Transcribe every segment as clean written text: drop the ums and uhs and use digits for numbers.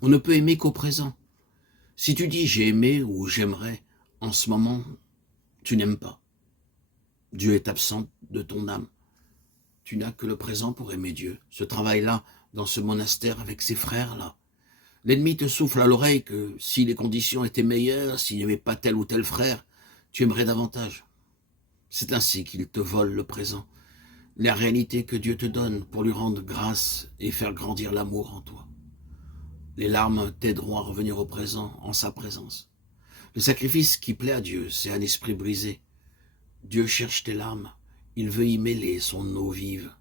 On ne peut aimer qu'au présent. Si tu dis j'ai aimé ou j'aimerais, en ce moment, tu n'aimes pas. Dieu est absent de ton âme. Tu n'as que le présent pour aimer Dieu. Ce travail-là, dans ce monastère avec ces frères-là. L'ennemi te souffle à l'oreille que si les conditions étaient meilleures, s'il n'y avait pas tel ou tel frère, tu aimerais davantage. C'est ainsi qu'il te vole le présent, la réalité que Dieu te donne pour lui rendre grâce et faire grandir l'amour en toi. Les larmes t'aideront à revenir au présent en sa présence. Le sacrifice qui plaît à Dieu, c'est un esprit brisé. Dieu cherche tes larmes, il veut y mêler son eau vive.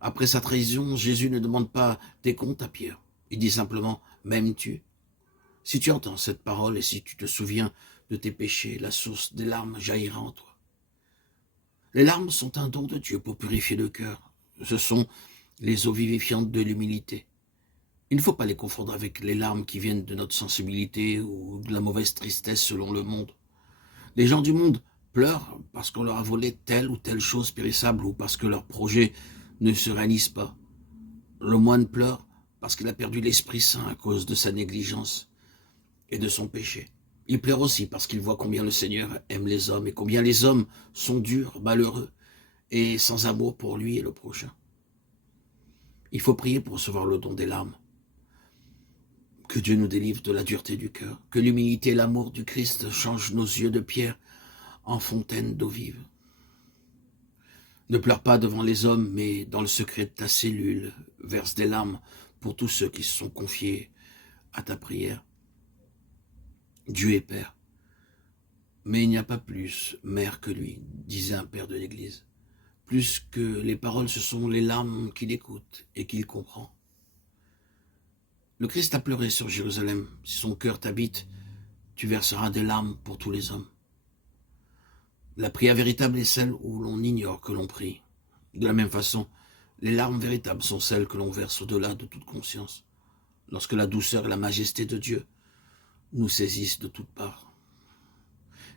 Après sa trahison, Jésus ne demande pas tes comptes à Pierre. Il dit simplement « M'aimes-tu » Si tu entends cette parole et si tu te souviens de tes péchés, la source des larmes jaillira en toi. Les larmes sont un don de Dieu pour purifier le cœur. Ce sont les eaux vivifiantes de l'humilité. Il ne faut pas les confondre avec les larmes qui viennent de notre sensibilité ou de la mauvaise tristesse selon le monde. Les gens du monde pleurent parce qu'on leur a volé telle ou telle chose périssable ou parce que leurs projets ne se réalisent pas. Le moine pleure parce qu'il a perdu l'Esprit Saint à cause de sa négligence et de son péché. Il pleure aussi parce qu'il voit combien le Seigneur aime les hommes et combien les hommes sont durs, malheureux et sans amour pour lui et le prochain. Il faut prier pour recevoir le don des larmes. Que Dieu nous délivre de la dureté du cœur, que l'humilité et l'amour du Christ changent nos yeux de pierre en fontaine d'eau vive. Ne pleure pas devant les hommes, mais dans le secret de ta cellule, verse des larmes pour tous ceux qui se sont confiés à ta prière. Dieu est Père, mais il n'y a pas plus mère que lui, disait un père de l'Église. Plus que les paroles, ce sont les larmes qu'il écoute et qu'il comprend. Le Christ a pleuré sur Jérusalem. Si son cœur t'habite, tu verseras des larmes pour tous les hommes. La prière véritable est celle où l'on ignore que l'on prie. De la même façon, les larmes véritables sont celles que l'on verse au-delà de toute conscience, lorsque la douceur et la majesté de Dieu nous saisissent de toutes parts.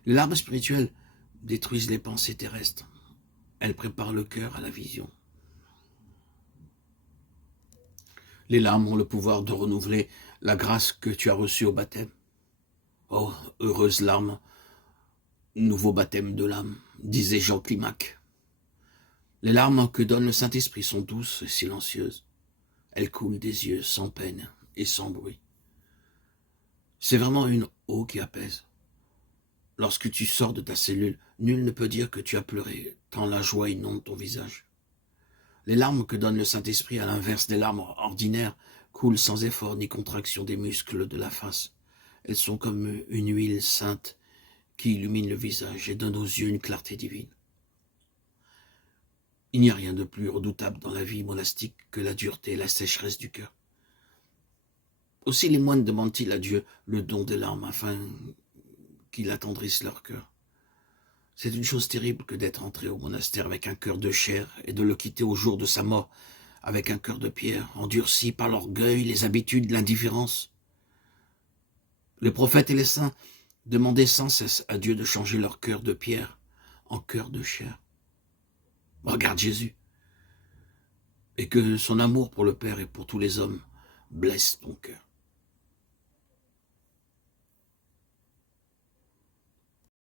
Les larmes spirituelles détruisent les pensées terrestres. Elles préparent le cœur à la vision. Les larmes ont le pouvoir de renouveler la grâce que tu as reçue au baptême. Oh, heureuse larme, nouveau baptême de l'âme, disait Jean Climac. Les larmes que donne le Saint-Esprit sont douces et silencieuses. Elles coulent des yeux sans peine et sans bruit. C'est vraiment une eau qui apaise. Lorsque tu sors de ta cellule, nul ne peut dire que tu as pleuré, tant la joie inonde ton visage. Les larmes que donne le Saint-Esprit, à l'inverse des larmes ordinaires, coulent sans effort ni contraction des muscles de la face. Elles sont comme une huile sainte qui illumine le visage et donne aux yeux une clarté divine. Il n'y a rien de plus redoutable dans la vie monastique que la dureté et la sécheresse du cœur. Aussi les moines demandent-ils à Dieu le don des larmes afin qu'il attendrisse leur cœur. C'est une chose terrible que d'être entré au monastère avec un cœur de chair et de le quitter au jour de sa mort avec un cœur de pierre, endurci par l'orgueil, les habitudes, l'indifférence. Les prophètes et les saints demandaient sans cesse à Dieu de changer leur cœur de pierre en cœur de chair. Regarde Jésus, et que son amour pour le Père et pour tous les hommes blesse ton cœur.